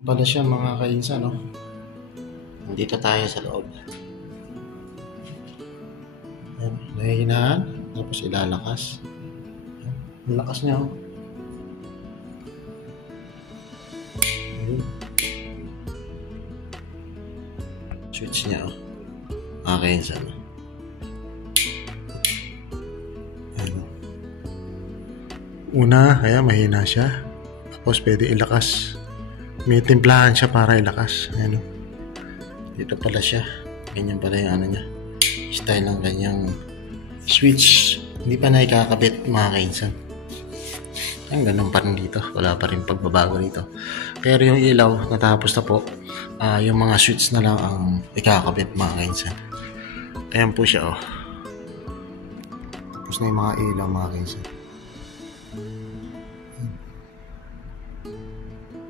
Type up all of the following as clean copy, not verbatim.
Pala siya mga kainsan, no? Nandito tayo sa loob. Ayan, nahihinaan, tapos ilalakas. Ang lakas niya, oh. Ayun. Switch niya, oh. Mga kainsan. Ayan. Una, kaya mahina siya. Tapos pwede ilakas. May timplahan siya para ilakas. Ayan, oh. Dito pala siya. Ganyan pala yung ano niya. Style ng ganyang switch. Hindi pa na ikakabit mga kainsan. Ang ganun pa rin dito. Wala pa rin pagbabago dito. Pero yung ilaw, natapos na po. Yung mga switch na lang ang ikakabit mga kainsan. Ayan po siya, oh. Tapos na yung mga ilaw mga kainsan.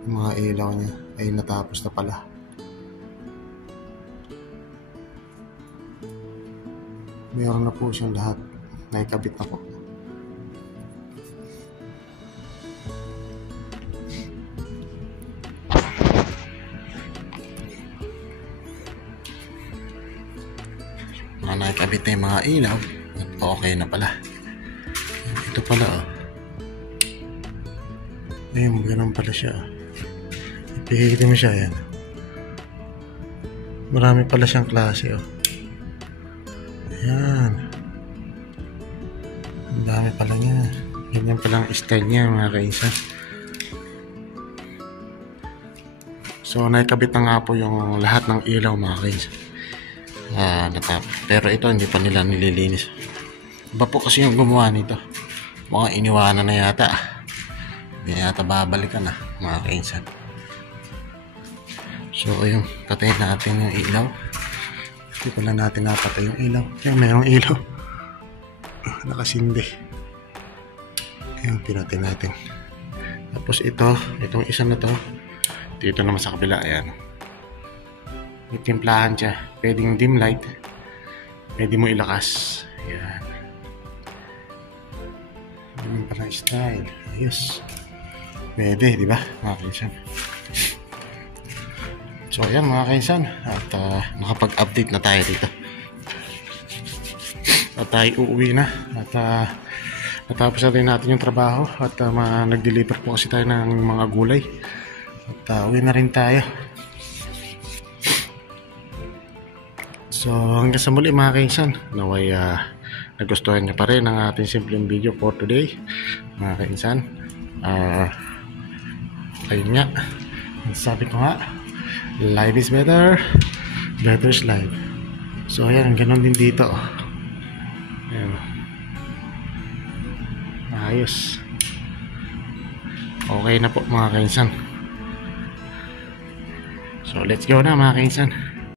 Yung mga ilaw niya ay natapos na pala. Meron na po siyang lahat. Naikabit na po. Naikabit na yung mga ilaw. Okay na pala. Ito pala, oh. Ayun, ganun pala siya, oh. Ipihitin mo siya, yan. Marami pala siyang klase, oh. Ayan. Ang dami pala niya. Ganyan palang style niya mga kainsan. So naikabit na nga po yung lahat ng ilaw mga kainsan. Pero ito hindi pa nila nililinis. Iba po kasi yung gumawa nito. Mga iniwanan na yata. Hindi na yata babalikan na mga kainsan. So ayun, patayin natin yung ilaw. Hindi pala natin napatay yung ilaw. Ayan, mayroong ilaw. Nakasindi. Ayan, pinatay natin. Tapos itong isa na to, dito naman sa kabila, ayan. May timplahan siya. Pwedeng dim light. Pwede mo ilakas. Ayan. Ganun pala style. Ayos. Pwede, di ba? Mga kainsan. So ayan mga kainsan. At nakapag-update na tayo dito. At tayo uuwi na. At natapos na rin natin yung trabaho. At nag-deliver po kasi tayo ng mga gulay. At uwi na rin tayo. So hanggang sa muli mga kainsan. Naway nagustuhan nyo pa rin ang ating simpleng video for today. Mga kainsan. Ayun nga. Sabi ko nga, life is better. Better is life. So ayan, ganun din dito. Ayan. Ayos. Okay na po mga kainsan. So let's go na mga kainsan.